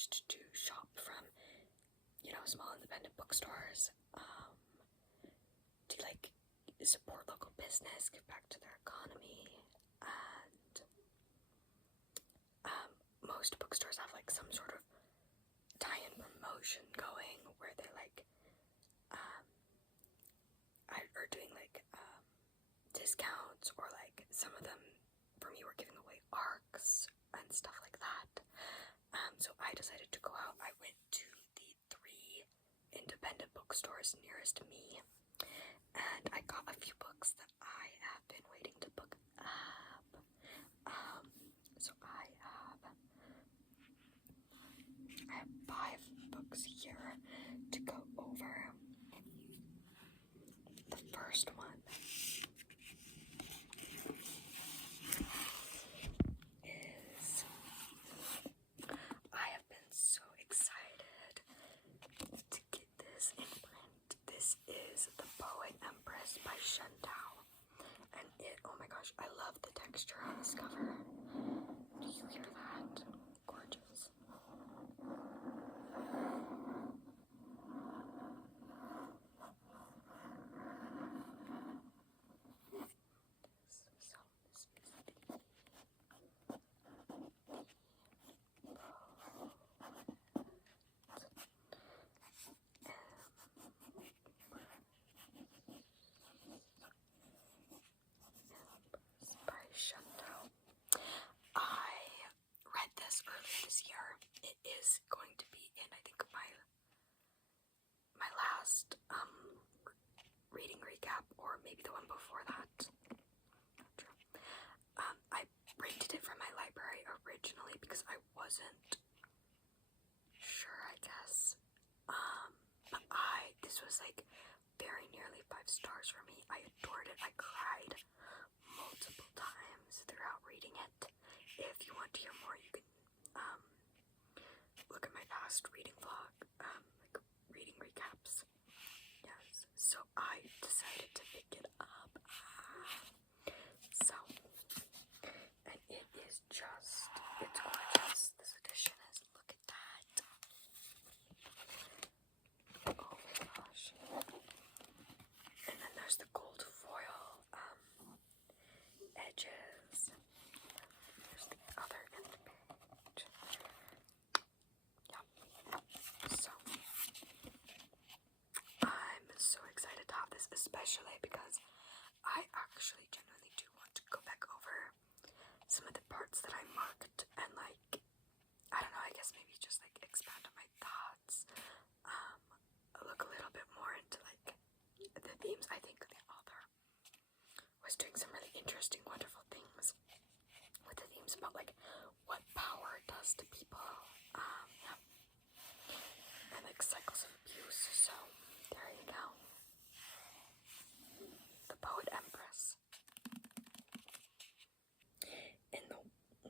encouraged to shop from, small independent bookstores, to like support local business, give back to their economy, and most bookstores have like some sort of tie-in promotion going where they like are doing like discounts, or like some of them for me were giving away ARCs and stuff like that. So I decided to go out. I went to the 3 independent bookstores nearest me, and I got a few books that I have been waiting to book up. So I have 5 books here to go over. The first one is, I have been so excited to get this in print. This is The Poet Empress by Shantao, and oh my gosh, I love the texture on this cover. Do you hear that? Gorgeous. By Shantao. I read this earlier this year. It is going to be in, I think, my last reading recap, or maybe the one before that. Not sure. I rented it from my library originally because I wasn't sure, I guess. But this was like very nearly 5 stars for me. I adored it. I cried multiple times throughout reading it. If you want to hear more, you can look at my past reading vlog, like reading recaps. Yes, so I decided to pick it up. And it is just, it's gorgeous. This edition is, look at that. Oh my gosh. And then there's the gold foil edges. There's the other end page. Yeah. So I'm so excited to have this, especially because I actually genuinely do want to go back over some of the parts that I marked and like, I don't know, I guess maybe just like expand on my thoughts, look a little bit more into like the themes. I think the author was doing some really interesting, wonderful things with the themes about like what power does to people, yeah, and like cycles of abuse. So there you go. The Poet Empress. In the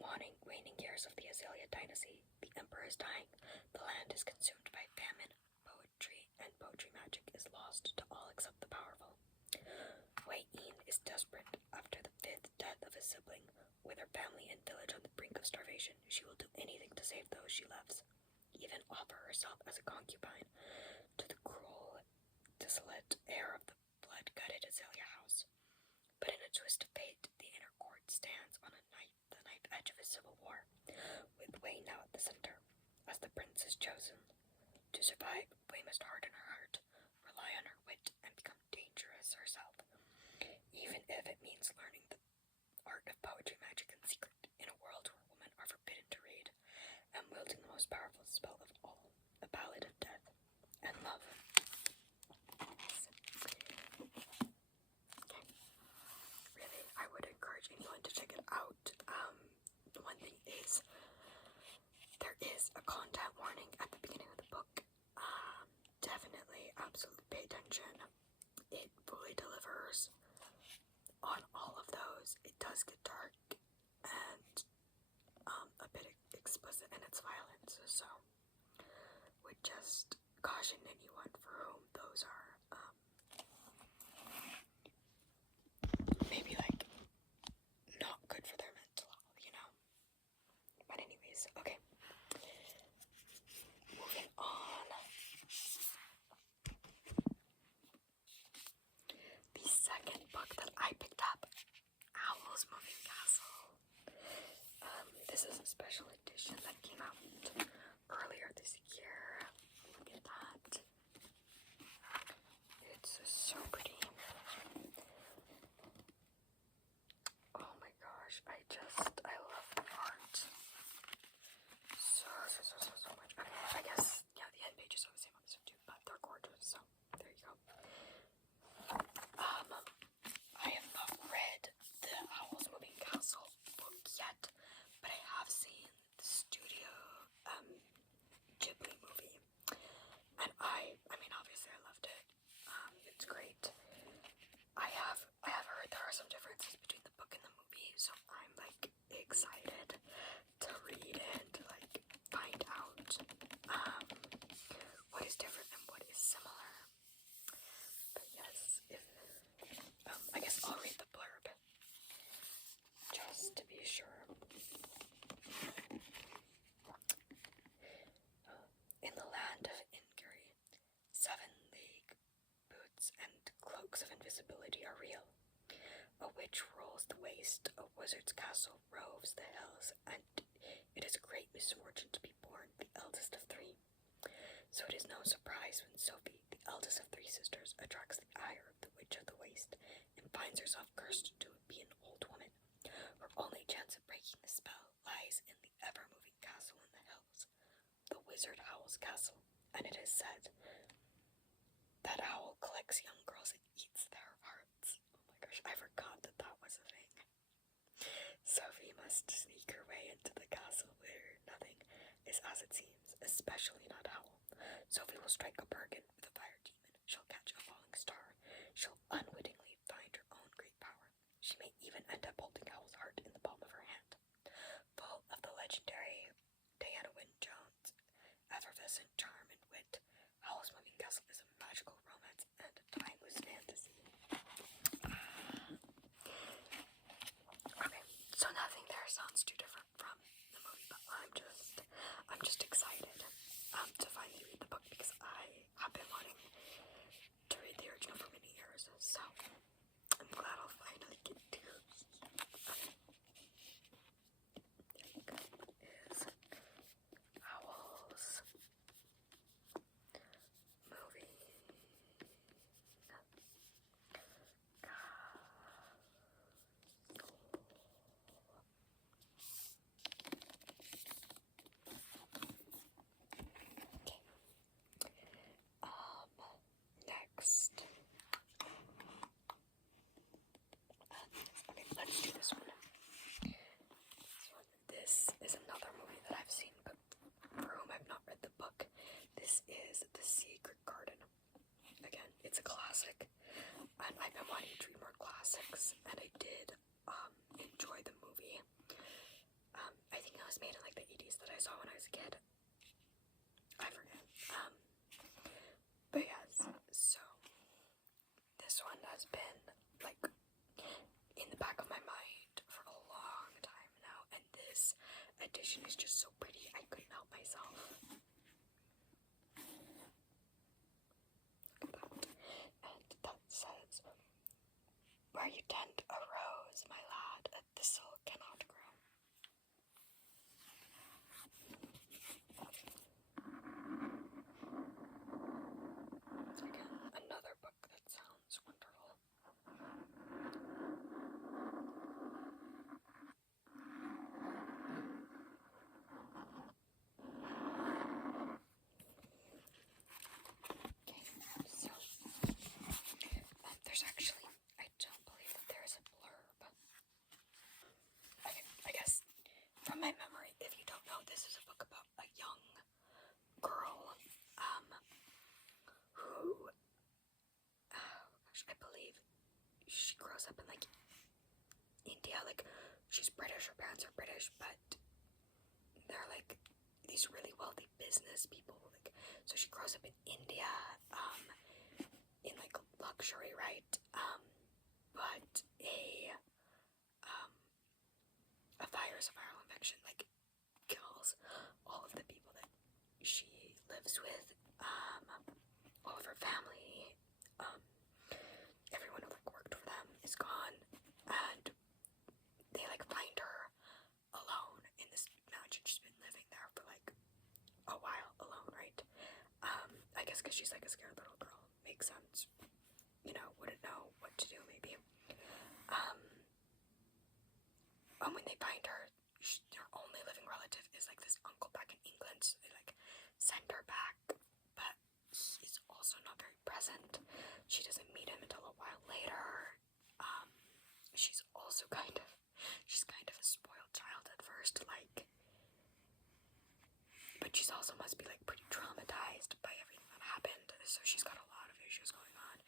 waning years of the Azalea dynasty, the emperor is dying, the land is consumed by famine, poetry and poetry magic is lost to all except the powerful. Wei Yin is desperate. After the 5th death of his sibling, with her family and village on the brink of starvation, she will do anything to save those she loves, even offer herself as a concubine to the cruel, desolate heir of the blood-gutted Azalea house. But in a twist of fate, the inner court stands on the knife edge of a civil war, with Wei now at the center, as the prince is chosen. To survive, Wei must harden her heart, rely on her wit, and become dangerous herself, even if it means learning the art of poetry, magic, and secret in a world where women are forbidden to read, and wielding the most powerful spell of all, a ballad of death and love. Okay. Really, I would encourage anyone to check it out. One thing is, there is a content warning at the beginning of the book. Definitely, absolutely pay attention. It fully delivers on all of those. It does get dark and a bit explicit in its violence, so would just caution anyone for whom those are maybe like not good for their mental health, But anyways, okay. wizard's castle roves the hills, and it is a great misfortune to be born the eldest of three. So it is no surprise when Sophie, the eldest of three sisters, attracts the ire of the Witch of the Waste and finds herself cursed to be an old woman. Her only chance of breaking the spell lies in the ever-moving castle in the hills, the Wizard Howl's castle, and it is said that Howl collects young girls and eats their hearts. Oh my gosh, I forgot that that was a thing. Sophie must sneak her way into the castle where nothing is as it seems, especially not Howl. Sophie will strike a bargain with a fire demon. She'll catch a falling star. She'll unwittingly find her own great power. She may even end up holding Howl's heart in the palm of her hand. Full of the legendary Diana Wynne Jones, effervescent charm and wit, Howl's Moving Castle is a magical romance and a timeless fantasy. Okay, so nothing there sounds too different from the movie, but I'm just excited to finally read the book because I have been wanting to read the original for many years, so I'm glad I'll finally get to. Okay. Is Howl's Moving next. Okay, let's do this one. This is another movie that I've seen, but for whom I've not read the book. This is The Secret Garden. Again, it's a classic, and I've been wanting to read more classics, and I did enjoy the movie. I think it was made in like the 80s that I saw when I was a kid. I forget. But yes, so this one has been like in the back of my mind for a long time now, and this edition is just so pretty I couldn't help myself. Look at that. And that says, "Where you tend a rose, my lad, a thistle cannot grow." Again, another book that sounds wonderful. Okay, so there's actually, I don't believe that there is a blurb. Okay, I guess from my memory, if you don't know, this is a book about a young girl, who, oh gosh, I believe she grows up in like India, like she's British, her parents are British, but they're like these really wealthy business people, like, so she grows up in India, in like luxury, right, but a virus, a viral infection, like kills all of the people that she lives with, all of her family, everyone who like worked for them is gone, and they like find her alone in this mansion. She's been living there for like a while alone, right? I guess because she's like a scared little girl. Makes sense. You know, wouldn't know what to do maybe. When they find her, her only living relative is like this uncle back in England, so they like send her back, but he's also not very present. She doesn't meet him until a while later. She's also kind of a spoiled child at first, like, but she's also must be like pretty traumatized by everything that happened, so she's got a lot of issues going on.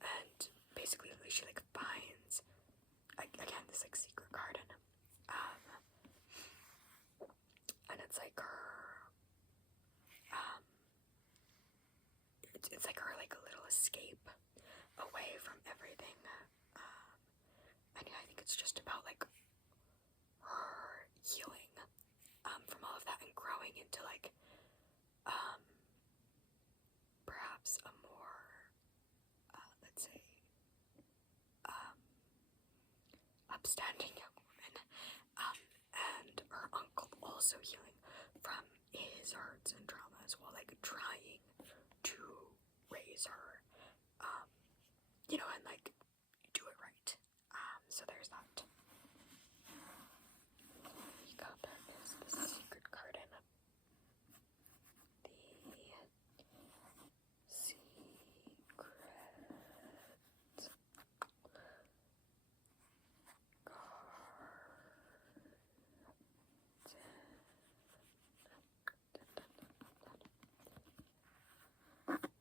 And basically she like finds, again, this like secret garden, and it's like her, it's like her like a little escape away from everything, and yeah, I think it's just about like her healing from all of that and growing into like perhaps a more let's say a upstanding young woman, and her uncle also healing from his hurts and traumas while like trying to raise her, and like do it right. So there's that. You got there is the secret garden. The secret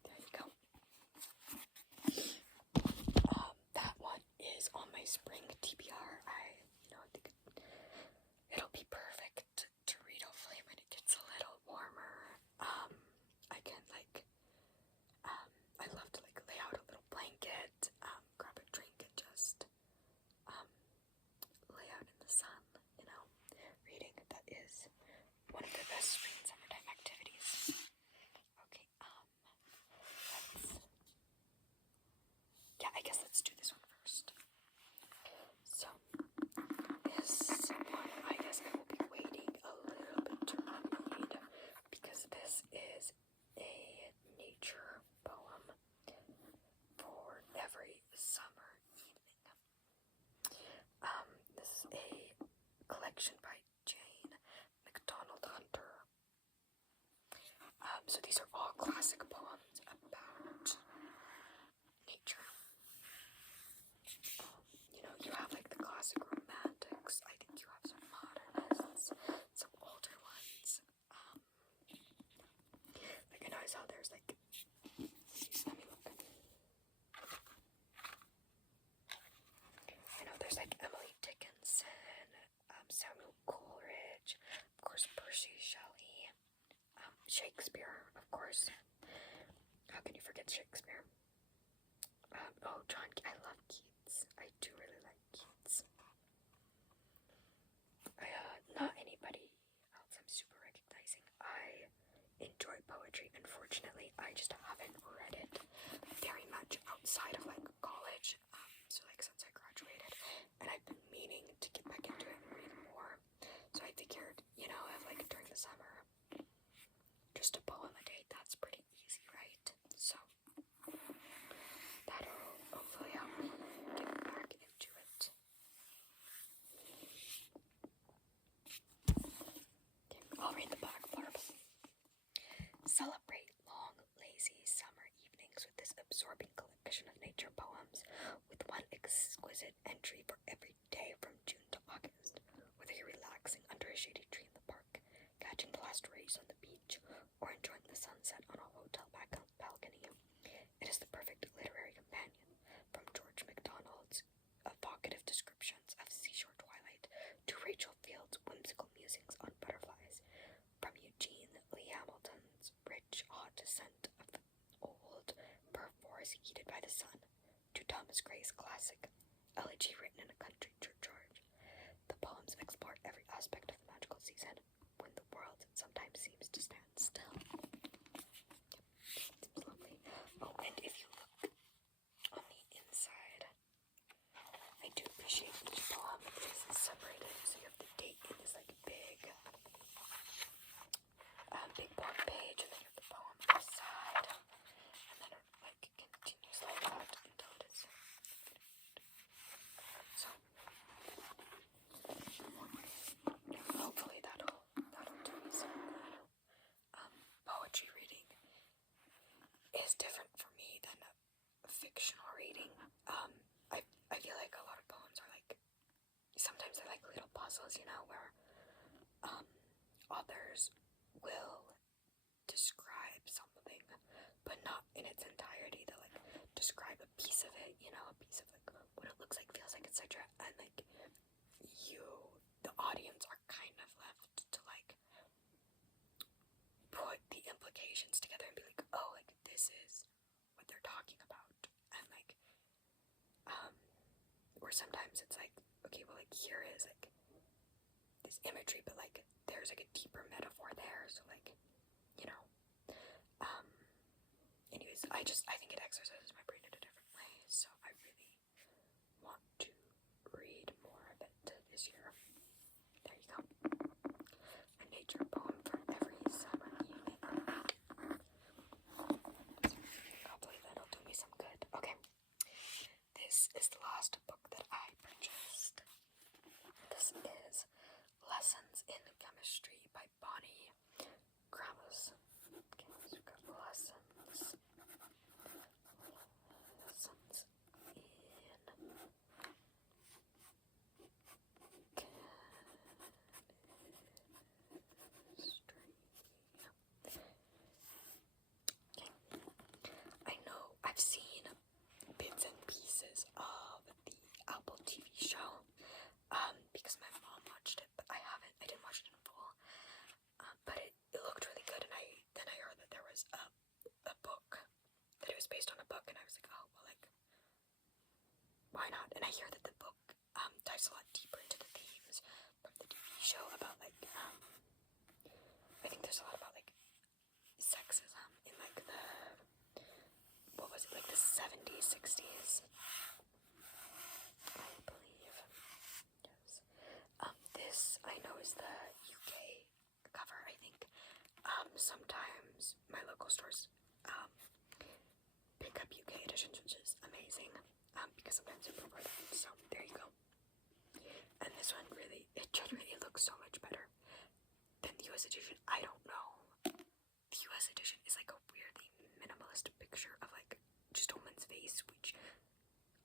There you go. That one is on my spring TBR. I think it'll be perfect to read hopefully when it gets a little warmer. I can I love to like lay out a little blanket, grab a drink and just lay out in the sun, reading. That is one of the best spring and summertime activities. Okay, I guess let's do this one first. So, this one, I guess I will be waiting a little bit to read because this is a nature poem for every summer evening. This is a collection by Jane MacDonald Hunter. So these are all classic poems about nature. You have like the classic romantics. I think you have some modernists, some older ones. I know I saw there's like, let me look. I know there's like Emily Dickinson, Samuel Coleridge, of course Percy Shelley, Shakespeare, of course. How can you forget Shakespeare? John, I love Keats. I do really like Keats. Not anybody else I'm super recognizing. I enjoy poetry. Unfortunately, I just haven't read it very much outside of like college. So like since I graduated, and I've been meaning to get back into it and read more. So I figured, if like during the summer, just a poem a day, that's pretty easy, right? So that'll hopefully help me get back into it. Okay, I'll read the back blurb. Celebrate long, lazy summer evenings with this absorbing collection of nature poems, with one exquisite entry for every day from June to August. Whether you're relaxing under a shady tree in the park, catching the last rays on the beach, or enjoying the sunset on a hotel balcony, it is the perfect literary companion. From George MacDonald's evocative descriptions of seashore twilight to Rachel Field's whimsical musings on butterflies, from Eugene Lee Hamilton's rich, hot scent of the old fir forest heated by the sun, to Thomas Gray's classic elegy written in a country churchyard, the poems explore every aspect of the magical season when the world sometimes seems to stand still. Seems lovely. Oh, and if you look on the inside, I do appreciate each poem is separated, so you have the date in this like big board page, and then you have the poem on the side, and then it like continues like that until it is finished. So hopefully that'll do me some good. Poetry reading is different for me than fictional reading. I feel like a lot of poems are like, sometimes they're like little puzzles, where authors will describe something, but not in its entirety. They'll like describe a piece of it, a piece of like what it looks like, feels like, etc. And like the audience are kind of left to like put the implications together and be like, oh, like this is what they're talking about. And like or sometimes it's like, okay, well, like here is like this imagery, but like there's like a deeper metaphor there. So like, anyways, I think it exercises my brain in a different way. So I really want to read more this year. There you go. A nature poem for every summer evening. Hopefully that'll do me some good. Okay. This is the last book that I purchased. This is Lessons in Chemistry by Bonnie Gramus. Okay, so we've got lessons in I know I've seen bits and pieces of the Apple TV show, because my mom watched it, but I didn't watch it in full, but it looked really good, and then I heard that there was a book, that it was based on a book, and I was like, oh, well, like, why not? And I hear that the book, dives a lot deeper into the themes from the TV show about, like, I think there's a lot about, like, sexism in, like, what was it, like, the 70s, 60s, I believe, yes. This, I know, is the UK cover, I think. Sometimes my local stores, pick up UK editions, which is amazing, because sometimes I prefer that, so there you go. And this one really, it genuinely looks so much better than the US edition. I don't know. The US edition is like a weirdly minimalist picture of like just a woman's face, which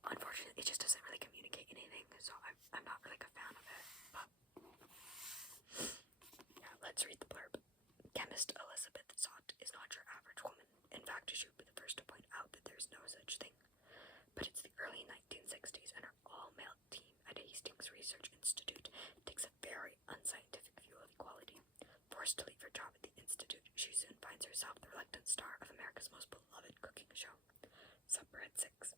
unfortunately it just doesn't really communicate anything, so I'm not really a fan of it. But yeah, let's read the blurb. Chemist Elizabeth Zott is not your average woman. In fact, she would be the first to point out that there's no such thing. But it's the early 1960s, and her all-male team at Hastings Research Institute takes a very unscientific view of equality. Forced to leave her job at the institute, she soon finds herself the reluctant star of America's most beloved cooking show, Supper at 6.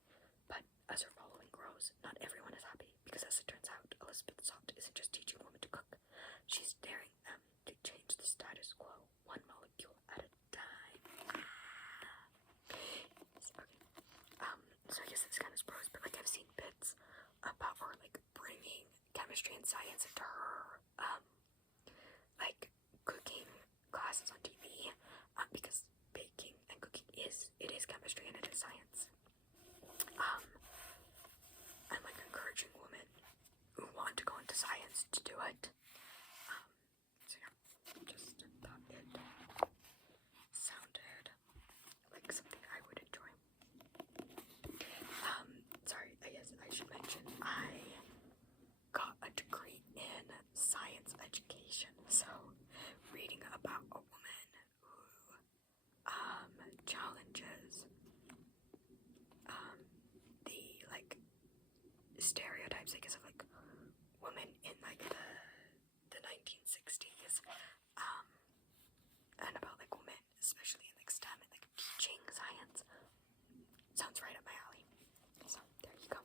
But as her following grows, not everyone is happy, because as it turns out, Elizabeth Zott isn't just teaching women to cook. She's daring them to change the status quo, one molecule at a time. So I guess this kind of spoils, but like I've seen bits about her like bringing chemistry and science into her like cooking classes on TV, because baking and cooking is chemistry and it is science. And like encouraging women who want to go into science to do it. So yeah, just thought it sounded like something I would enjoy. Sorry, I guess I should mention I got a degree in science education, so reading about a woman who challenges the like stereotypes, I guess, of like women in like the 1960s, and about like women, especially in like STEM and like teaching science. Sounds right up my alley. So there you go.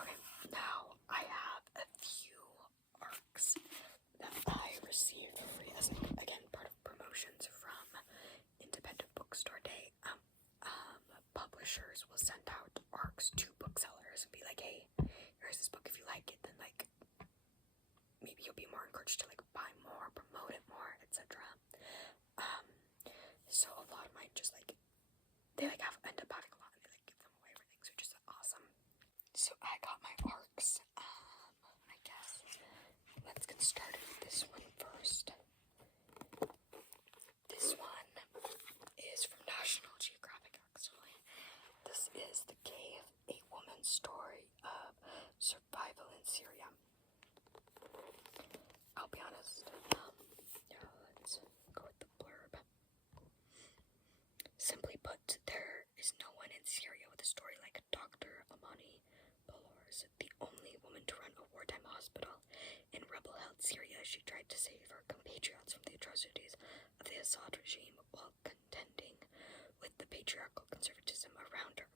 Okay, now I have a few arcs that I received for free as like, again, part of promotions from Independent Bookstore Day. Publishers will send out arcs to booksellers and be like, hey, here's this book, if you like it, then like maybe you'll be more encouraged to like buy more, promote it more, etc. So a lot of mine just like they like end up having a lot, and they like give them away for things, which is awesome. So I got my arcs. I guess let's get started with this one first. This one is from National Geographic, actually. This is The Cave, a woman's story of survival in Syria. I'll be honest. Yeah, let's go with the blurb. Simply put, there is no one in Syria with a story like Dr. Amani Bolors, the only woman to run a wartime hospital. In rebel-held Syria, she tried to save her compatriots from the atrocities of the Assad regime while contending with the patriarchal conservatism around her.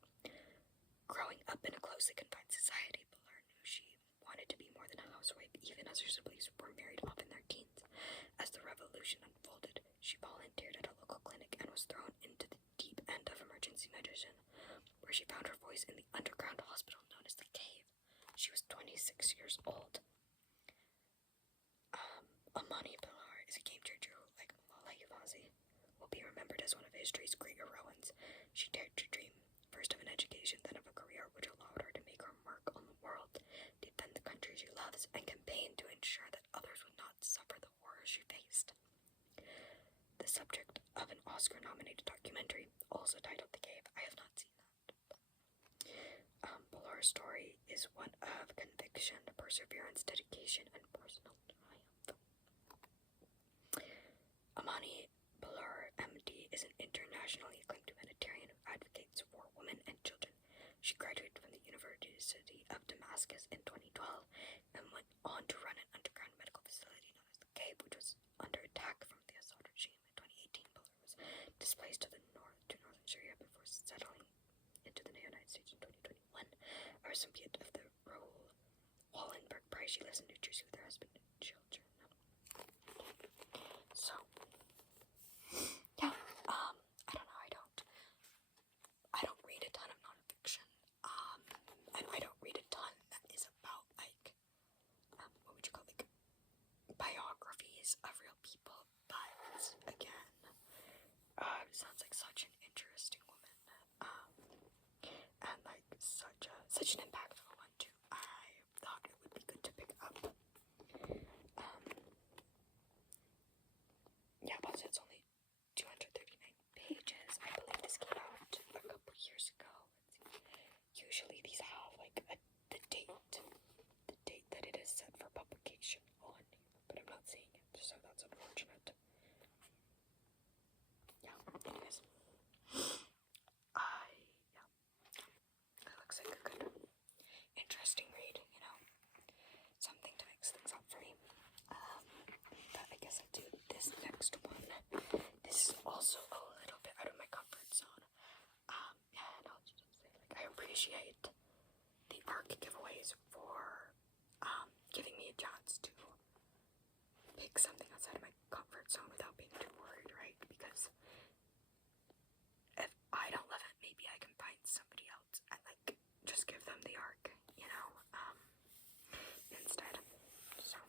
Growing up in a closely confined society, Bolor knew she wanted to be more than a housewife, even as her siblings were married off in their teens. As the revolution unfolded, she volunteered at a local clinic and was thrown into the deep end of emergency medicine, where she found her voice in the underground hospital known as the Cave. She was 26 years old. will be remembered as one of history's great heroines. She dared to dream, first of an education, then of a career which allowed her to make her mark on the world, defend the country she loves, and campaign to ensure that others would not suffer the horrors she faced. The subject of an Oscar-nominated documentary, also titled The Cave. I have not seen that. Pilar's story is one of conviction, perseverance, dedication, and personal triumph. Amani Pilar, MD, is an internationally acclaimed humanitarian who advocates for women and children. She graduated from the University of Damascus in 2012 and went on to run an underground medical facility known as The Cave, which was under attack from the Assad regime in 2018. Pilar was displaced to northern Syria before settling into the United States in 2021. A recipient of the Raoul Wallenberg Prize, she lives in New Jersey with her husband and children. So, yeah, I don't know, I don't read a ton of nonfiction, and I don't read a ton that is about, like, what would you call, like, biographies of real people, but, again, sounds like such an interesting woman, and, like, such an impactful one, too. I thought it would be good to pick up. Yeah, plus it's only 239 pages. I believe this came out a couple years ago. Usually these have, like, the date that it is set for publication on here, but I'm not seeing it, so that's unfortunate. Yeah, anyways. It looks like a good, interesting read, you know, something to mix things up for me. But I guess I'll do this next one. This is also a little bit out of my comfort zone. And I'll just say, like, I appreciate the ARC giveaways for, giving me a chance to pick something outside of my comfort zone without being too worried, right? Because if I don't love it, maybe I can find somebody else and, like, just give them the ARC, you know, instead. So,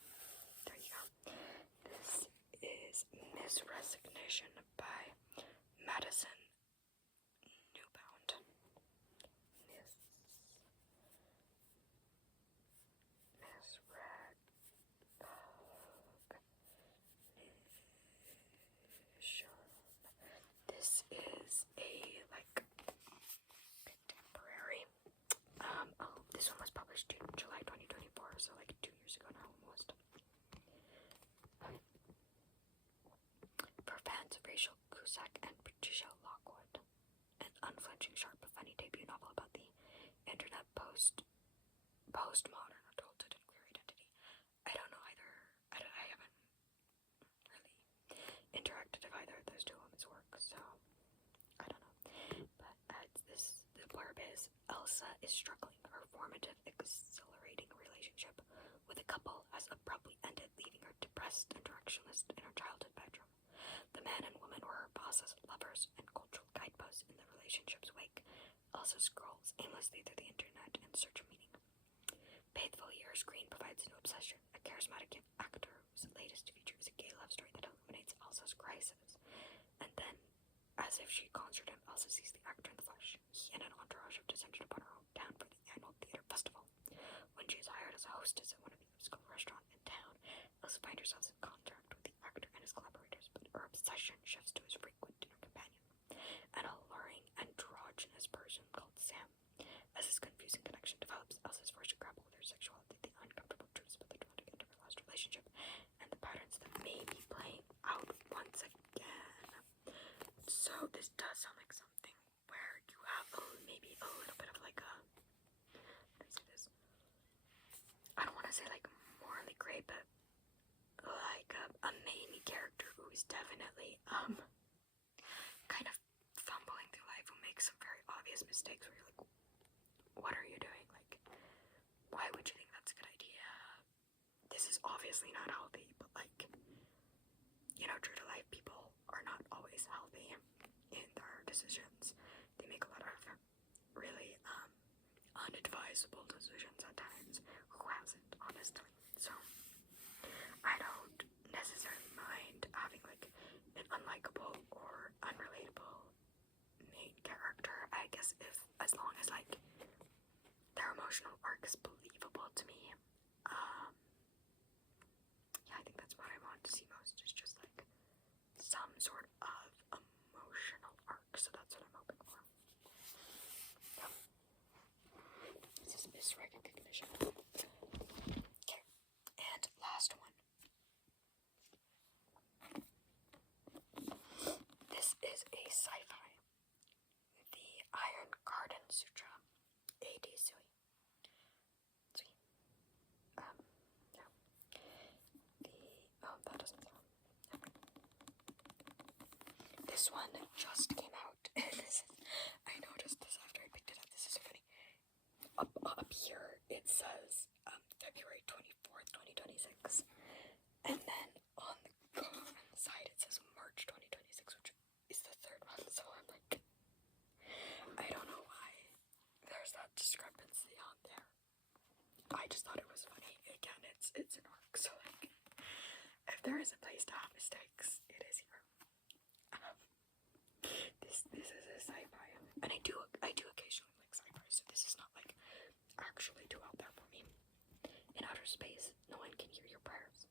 there you go. This is Miss Resignation by Madison Newbound. This is a, like, contemporary. This one was published in July 2024, so, like, 2 years ago now, almost. For fans of Rachel Cusack and Patricia Lockwood, an unflinching, sharp, funny debut novel about the internet postmodern adulthood and queer identity. I don't know either. I haven't really interacted with either of those two women's work, so I don't know. But the blurb is, Elsa is struggling. Her formative, exhilarating relationship with a couple has abruptly ended, leaving her depressed and directionless in her childhood bedroom. The man and woman were her bosses, lovers, and cultural guideposts in the relationship's wake. Elsa scrolls aimlessly through the internet in search of meaning. Faithful Years Green provides a new obsession, a charismatic actor whose latest feature is a gay love story that illuminates Elsa's crisis. And then, as if she conjured him, Elsa sees the actor in the flesh. He and an entourage have descended upon her hometown for the annual theater festival. When she is hired as a hostess at one of the musical restaurants in town, Elsa finds herself in contact with the actor and his collaborators, but her obsession shifts to his frequent dinner companion, an alluring, androgynous person called Sam. As this confusing connection develops, Elsa is forced to grapple with her sexuality, the uncomfortable truths about the dramatic end of her last relationship, and the patterns that may be playing out once again. So this does sound like something where you have maybe a little bit of, like, I don't want to say, like, morally gray, but like a main character who is definitely kind of fumbling through life, who makes some very obvious mistakes where you're like, what are you doing? Like, why would you think that's a good idea? This is obviously not healthy, but, like, you know, true to life, people are not always healthy in their decisions. They make a lot of really unadvisable decisions at times. Who hasn't, honestly? So I don't necessarily mind having, like, an unlikable or books as long as like their emotional arc is believable to me. Yeah, I think that's what I want to see most, is just like some sort of emotional arc, so that's what I'm hoping for. Yeah. This is misrecognition. Okay, and last one. This is a sci-fi. The Iron Garden Sutra. A.D. Sui. Yeah. That doesn't sound. This one just came out. I noticed this after I picked it up. This is so funny. Up here it says February 24th, 2026. And then on the side it says March 2026, which is the third one. So I'm like, I don't know why there's that discrepancy on there. I just thought it was funny. Again, it's an arc, so like, if there is a place to have mistakes, it is here. This is a sci-fi, and I do occasionally like sci-fi, so this is not like actually too out there for me. In outer space, no one can hear your prayers.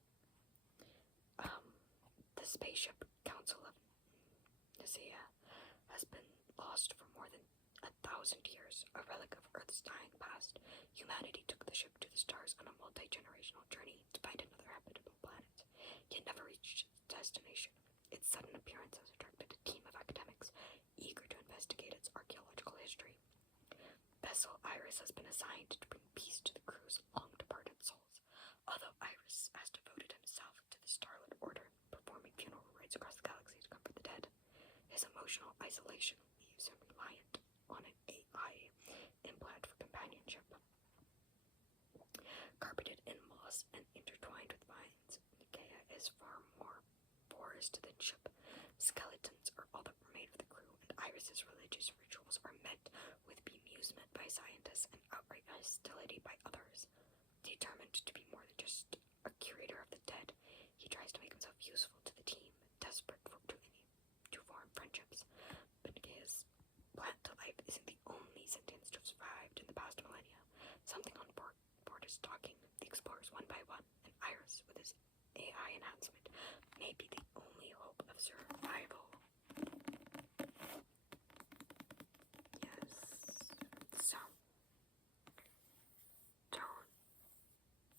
The spaceship Council of Nicaea has been lost for more than 1,000 years, a relic of Earth's dying past. Humanity took the ship to the stars on a multi-generational journey to find another habitable planet, yet never reached its destination. Its sudden appearance has attracted a team of academics eager to investigate its archaeological history. Vessel Iris has been assigned to bring peace to the crew's long-departed souls. Although Iris has devoted himself to the Starlit Order, performing funeral rites across the galaxy to comfort the dead, his emotional isolation leaves him reliant on an AI implant for companionship. Carpeted in moss and intertwined with vines, Nicaea is far more forest than ship. Skeletons are all that remain of the crew, and Iris's religious rituals are met with bemusement by scientists and outright hostility by others. Determined to be more than just a curator of the dead, he tries to make himself useful to the team, desperate to form friendships. But Nicaea's plant to life isn't the only sentience to have survived in the past millennia. Something on board is talking the explorers one by one, and Iris, with his AI enhancement, may be the only hope of survival. Yes. So, don't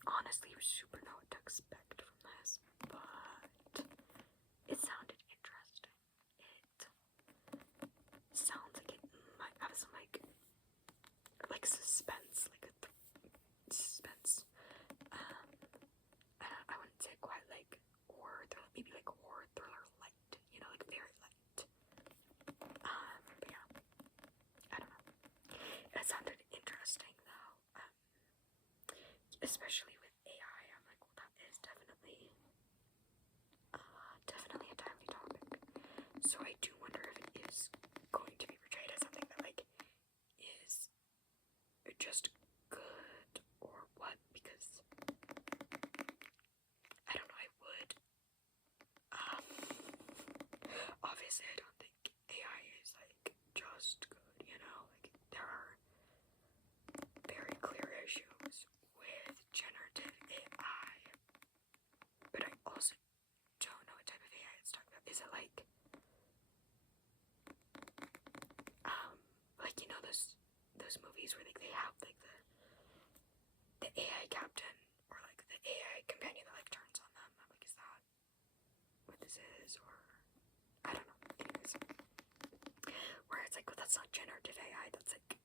honestly super know what to expect from this, but it sounded interesting. It sounds like it might have some like suspense, like suspense. I wouldn't say quite like horror thriller, maybe like horror thriller light, you know, like very light. But yeah, I don't know. It sounded interesting though, especially with AI. I'm like, well, that is definitely a timely topic. So I do wonder if it is going to be portrayed as something that like is just good or what, because I don't know, I would obviously I don't think AI is like just good, you know, like there are very clear issues with generative AI, but I also don't know what type of AI it's talking about. Is it like you know those movies where like they have like the AI captain or like the AI companion that like turns on them? I'm like, is that what this is? Or I don't know. Anyways, where it's like, well, that's not generative AI. That's like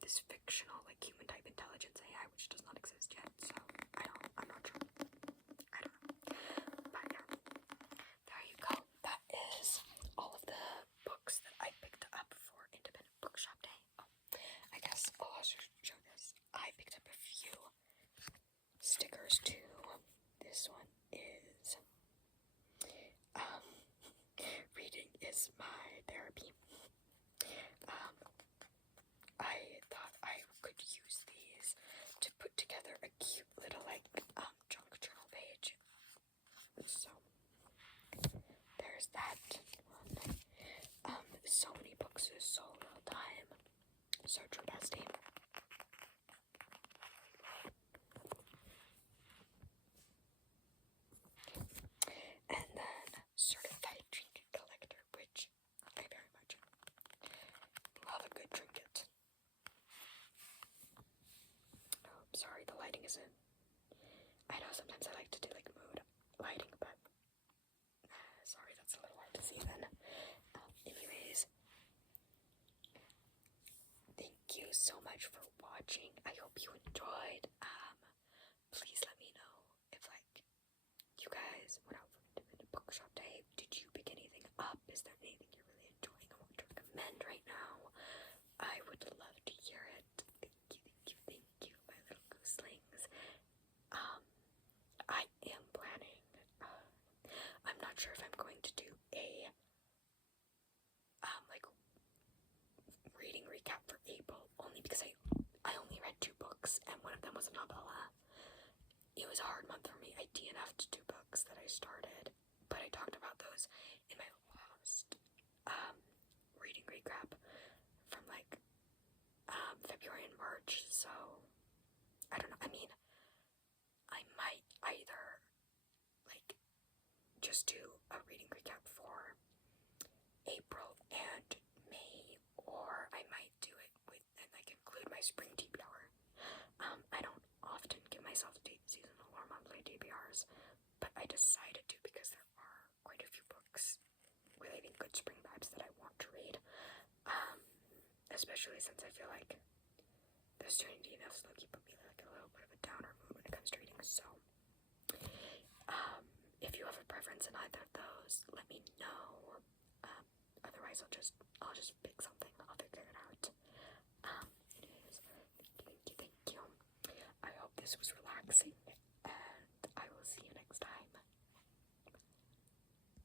this fictional like human type intelligence AI which does not exist yet. So I'm not sure. I don't know. But yeah, there you go. That is all of the books that I picked up for Independent Bookshop Day. Oh, I guess I'll also show this. I picked up a few stickers too. This one is reading is my therapy. I thought I could use these to put together a cute little like junk journal page. So there's that one. So so real time. So true, bestie. And then certified trinket collector, which I very much love a good trinket. Oh, sorry, the lighting isn't. I know sometimes I like to do like mood lighting, but sorry, that's a little hard to see then. Anyways, thank you so much for watching. I hope you enjoyed. Please let me know if like you guys went out for Independent Bookshop Day. Did you pick anything up? Is there anything you're really enjoying and want to recommend right now? I would love to hear it. Thank you, my little gooselings. I am planning. I'm not sure if I'm going to do a like reading recap for April, only because I only read 2 books and one of them was a novella. It was a hard month for me. I DNF'd 2 books that I started, but I talked about those in my last reading recap from like February and March, so I don't know. I mean, I might either like just do a reading recap for April and May, or I might do it with and like include my spring TBR. I don't often give myself seasonal or monthly TBRs, but I decided to because there are quite a few books relating good spring vibes that I want to read. Especially since I feel like the student DNFs low-key put me like a little bit of a downer mood when it comes to reading. So, if you have a preference in either of those, let me know. Otherwise, I'll just